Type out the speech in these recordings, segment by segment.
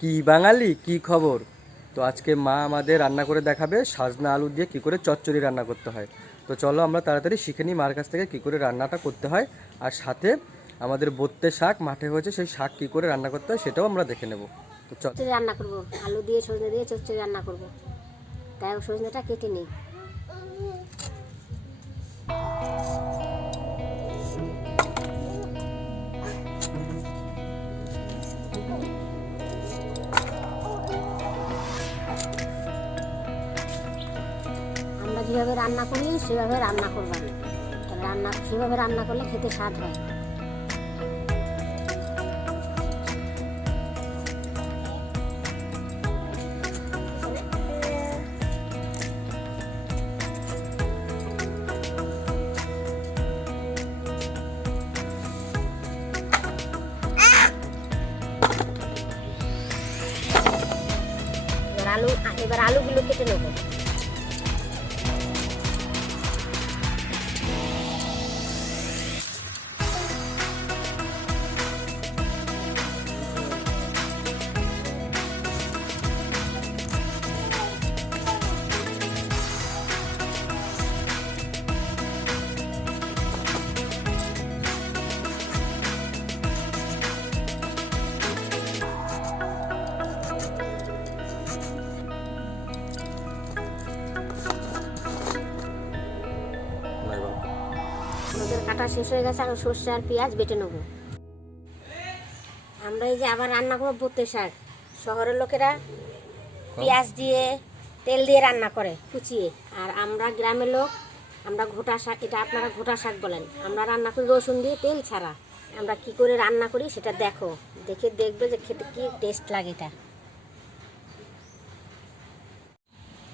কি বাঙালি কি খবর। তো আজকে মা আমাদের রান্না করে দেখাবে সাজনা আলু দিয়ে কি করে চচ্চড়ি রান্না করতে হয়। তো চলো আমরা তাড়াতাড়ি শিখে নিই মার কাছ থেকে কি করে রান্নাটা করতে হয়, আর সাথে আমাদের বত্তে শাক মাঠে হয়েছে, সেই শাক কি করে রান্না করতে হয় সেটাও আমরা দেখে নেব। তো চল রান্না করব, আলু দিয়ে সজনে দিয়ে চচ্চড়ি রান্না করব। তাই সজনেটা কেটে নিই। আমরা যেভাবে রান্না করি সেভাবে রান্না করবেন। সেভাবে রান্না করলে খেতে স্বাদ হয়। এবার আলুগুলো কেটে নেব। আমাদের কাটা শেষ হয়ে গেছে, এখন সর্ষে আর পেঁয়াজ বেটে নেব। আমরা এই যে আবার রান্না করবো বত্তে শাক। শহরের লোকেরা পেঁয়াজ দিয়ে তেল দিয়ে রান্না করে কুচিয়ে, আর আমরা গ্রামের লোক আমরা ঘোটা শাক, এটা আপনারা ঘোটা শাক বলেন, আমরা রান্না করি রসুন দিয়ে তেল ছাড়া। আমরা কি করে রান্না করি সেটা দেখবে যে খেতে কি টেস্ট লাগে। এটা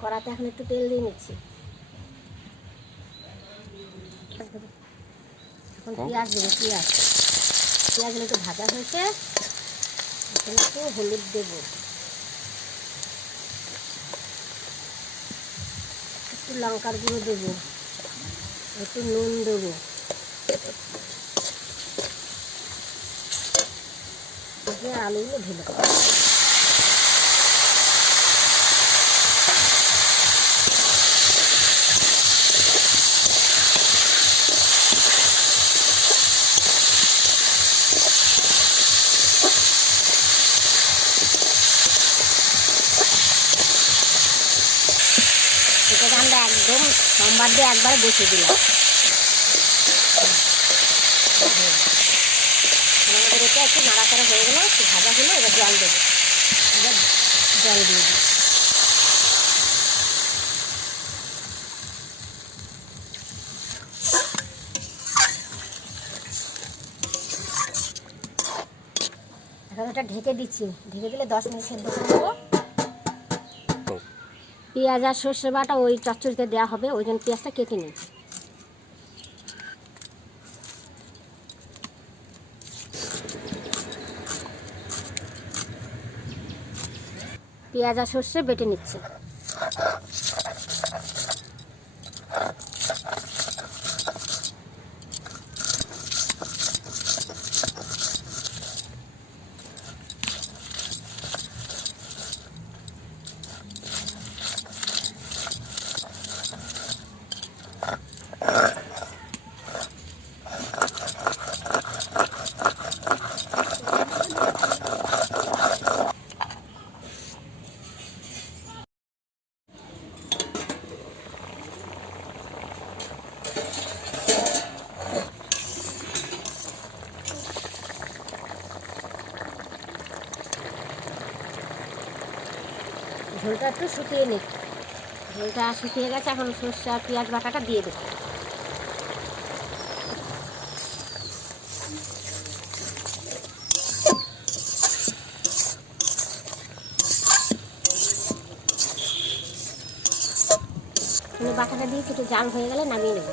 কড়াতে এখন একটু তেল দিয়ে নিচ্ছি। এখন পেঁয়াজ দেবো। পেঁয়াজগুলো একটু ভাজা হয়েছে, এখন একটু হলুদ দেবো, একটু লঙ্কার গুঁড়ো দেবো, একটু নুন দেবো, আলুগুলো ঢেলে দেবো। এটাকে আমরা একদম সোমবার দিয়ে একবার বসে দিলাম। আমাদের এটা একটু নাড়াচাড়া হয়ে গেল, একটু ভাজা হলো, এবার জল দেবো। এবার জল দিয়ে দিই। এখন এটা ঢেকে দিচ্ছি। ঢেকে দিলে 10 মিনিট সেদ্ধ করে দেবো। পেঁয়াজ আর সর্ষে বাটা ওই চচ্চড়িতে দেওয়া হবে, ওই জন্য পেঁয়াজটা কেটে নিই। পেঁয়াজ আর সর্ষে বেটে নিচ্ছে। ঝোলটা একটু শুকিয়ে নিই। ঝোলটা শুকিয়ে গেছে, এখন সর্ষে আর পেঁয়াজ বাটাটা দিয়ে দেবো। বাটাটা দিয়ে একটু জাল হয়ে গেলে নামিয়ে নেব।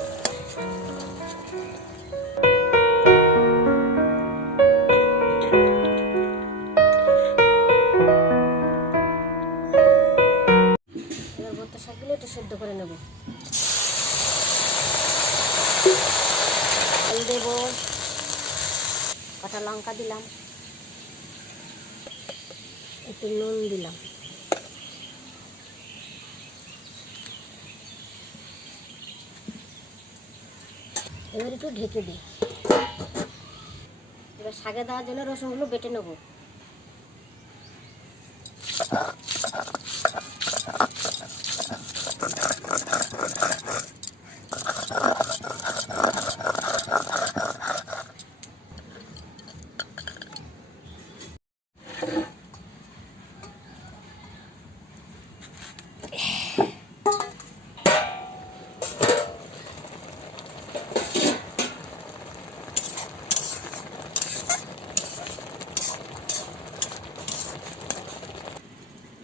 শাকগুলো একটু সেদ্ধ করে নেব। তেল দেবো, কাঁচা লঙ্কা দিলাম, একটু নুন দিলাম, এবার একটু ঢেকে দিই। এবার শাকে দেওয়ার জন্য রসুনগুলো বেটে নেব।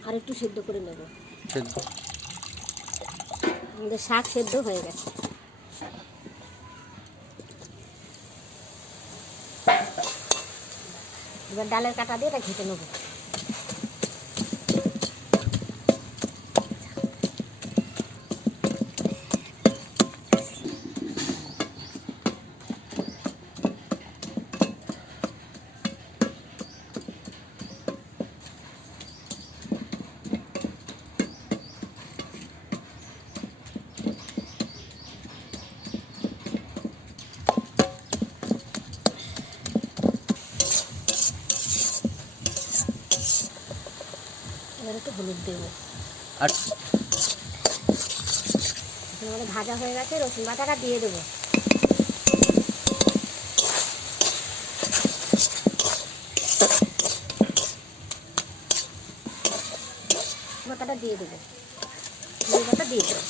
আর একটু সেদ্ধ করে নেব। সেদ্ধ আমাদের শাক সেদ্ধ হয়ে গেছে। এবার ডালের কাটা দিয়ে এটা ঘেটে নেব। এবার একটু হলুদ দেবো। আর আমাদের ভাজা হয়ে গেছে, রসুন বাটাটা দিয়ে দেবো। বাটাটা দিয়ে দেবো, বাটা দিয়ে দেবো।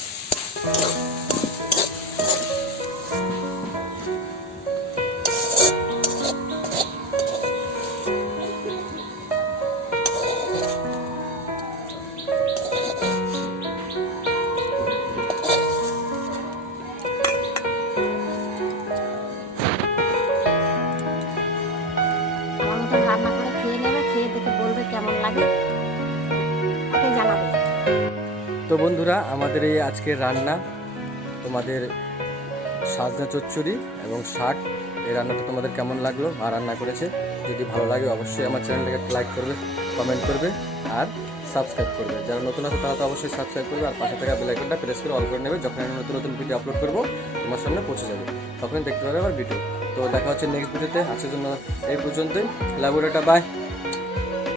আমার মতন রান্না করে খেয়ে নেবে, খেয়ে দেখে বলবে কেমন লাগে, ওকে জানাবে। তো বন্ধুরা, আমাদের এই আজকের রান্না, তোমাদের সাজনা চচ্চড়ি এবং শাক, এই রান্নাটা তোমাদের কেমন লাগলো আর রান্না করেছে? যদি ভালো লাগে অবশ্যই আমার চ্যানেলটাকে লাইক করবে, কমেন্ট করবে আর সাবস্ক্রাইব করবে। যারা নতুন আছে তারা তো অবশ্যই সাবস্ক্রাইব করবে আর পাশে থাকা বেল আইকনটা প্রেস করে অল করে নেবে। যখন আমি নতুন নতুন ভিডিও আপলোড করবো তোমার সামনে পৌঁছে যাবে, তখন দেখতে পাবে আমার ভিডিও। তো দেখা হচ্ছে নেক্সট ভিডিওতে। আজকের জন্য এই পর্যন্তই। লাভ, বাই।